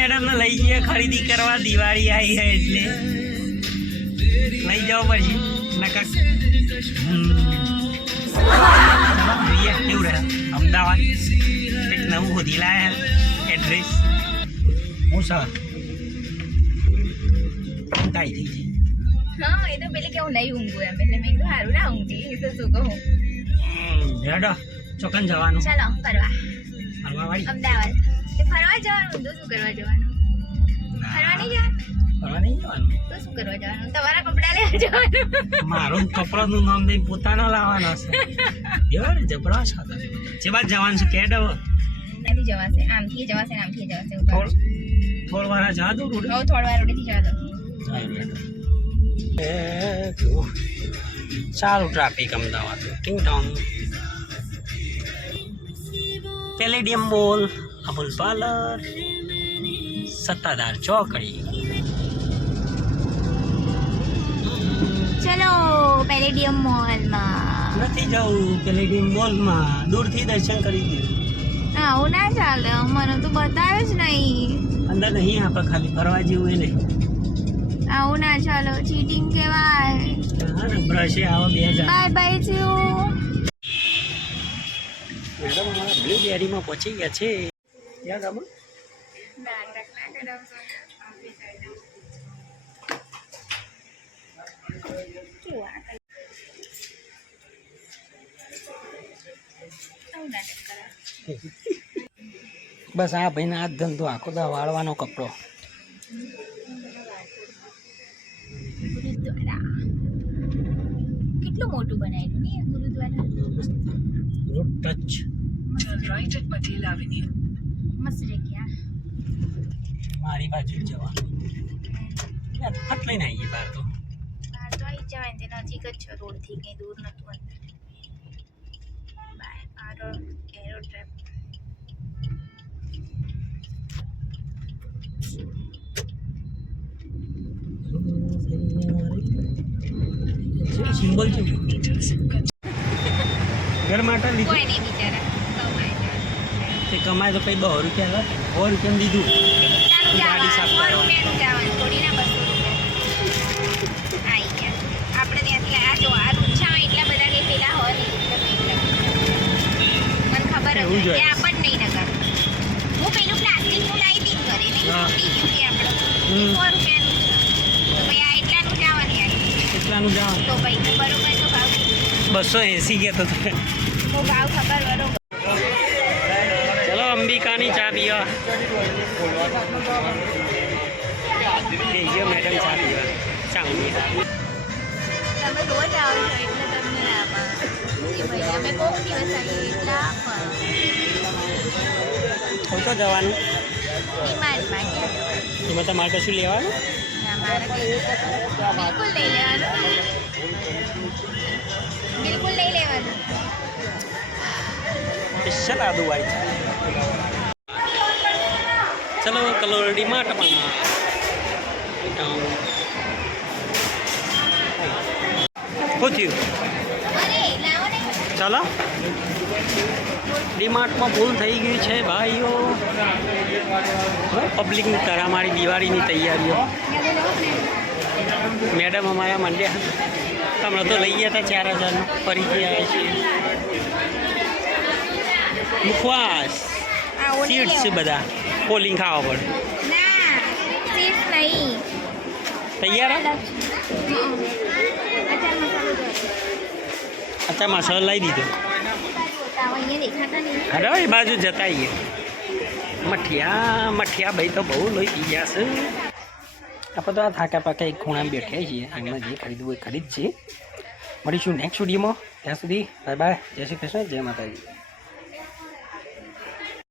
Madam ने लई गए खरीदी करवा दिवाળી आई है એટલે લઈ જાઓ પછી નકા ये क्यों रहा अहमदाबाद एक नવું હોધી લાયા એડ્રેસ હું સર કાઈ થઈ છે હા એ તો પેલે કેવું નહીં ઊંઘું એમ એટલે મેં કીધું સારું ના ઊંઘી એ તો શું કહું હેડો ચોકન જવાનું ચાલો ફરવા ફરવાવાળી અમદાવાદ તે ફરવા જવાનું તો શું કરવા જવાનું ફરવા નહીં જવાનું ફરવા નહીં જવાનું તો શું કરવા જવાનું તમારા કપડાં લેવા જવાનું મારું કપડાનું નામ દઈને પોતાનો લાવવાનો છે યાર જબરા છે જે બાદ જવાનું છે કેડ એથી જવાશે આમથી જવાશે ને આમથી જવાશે થોડ વાર જા દો રોડ થોડ વાર રોડેથી જવા દો સારું traffic Ahmedabad king town palladium mall Amul parlour Sattadhar ચોકડી ચલો પેલેડિયમ મોલમાં નથી જવું પેલેડિયમ મોલમાં દૂરથી દર્શન કરી દીધું આવું ના ચાલે મને તો બતાવે જ નહીં અંદર નહીં આપણે ખાલી ફરવા જેવું એ નહીં આવું ના ચાલો ચીટિંગ કહેવાય હા ને બ્રશે આવો 2000 બાય બાય છું મેડમ અમારા બ્લુબેરીમાં પહોંચી ગયા છે ક્યાં ગામમાં બસ આ ભાઈને આ ધંધો આખો દા વાળવાનો કપડો કેટલું મોટું બનાવ્યું ને Gurudwara road touch right at Patel Avenue. મસ્ત જગ્યા મારી બાજુ જવાનું ફટ લઈને આવીએ બહાર તો બહાર તો આવી જવાય ને તે નજીક જ છો રોડથી કંઈ દૂર નતું બાય આ રોડ એરો ટ્રેપ સિમ્બોલ છે ઘર માટે લીધું કોઈ નહીં બિચારા તે કમાય તો કઈ 100 રૂપિયા લે 100 રૂપિયા દીધું ગાડી સાફ કરવા થોડી ના 200 રૂપિયા આવી ગયા આપણે ત્યાંથી આ જો આ રૂછામાં એટલા બધા કે પેલા હોય નહીં મને ખબર જ એવું કે જોઈએ. આપણ નહીં નગર હું પેલું પ્લાસ્ટિકનું લાવી દીધું ઘરે નહીં હા. તૂટી ગયું કે આપણે 100 રૂપિયાનું છે તો ભાઈ આ એટલાનું જવાનું યાર કેટલાનું જાવ તો ભાઈ તો બરોબર તો ભાવ 280 ગયા તો તો ભાવ ખબર બરોબર ચલો અંબિકાની ચા પીવા મેડમ ચા પીવા ચા તમે રોજ આવો છો એટલે તમને આપા કે ભાઈ અમે કોક દિવસ આવીએ એટલા હું તો જવાનું ડિમાન્ડમાં ક્યાં જવાનું એમાં તમારે કશું લેવાનું ના મારે કંઈ બિલકુલ નહીં લેવાનું બિલકુલ નહીં લેવાનું સ્પેશિયલ આદુવાળી ચા ચલો કલોરડી માટમાં શું થયું અરે લાવો ને ચાલો ડીમાર્ટમાં ભૂલ થઈ ગઈ છે ભાઈઓ પબ્લિકની તરામારી દિવાળીની તૈયારીઓ મેડમ અમારા મંડ્યા હમણાં તો લઈ ગયા હતા 4000 ફરીથી આવ્યા છીએ મુખવાસ આવો નહીં સીડ્સ છે બધા કોલિંગ ખાવા પડે ના સીટ્સ નહીં તૈયાર હા? અચ્છા મસાલો લાવી દીધો અહીંયા દેખાતા નહીં અરે એ બાજુ જતા આવીએ મઠિયા ભાઈ તો બહુ લોહી પી ગયા છે આપણે તો આ થાકા પાકા એક ખૂણામાં બેઠ્યા છીએ એમાં જે ખરીદવું એ ખરીદ છે મળીશું નેક્સ્ટ વિડીયોમાં ત્યાં સુધી બાય બાય જય શ્રી કૃષ્ણ જય માતાજી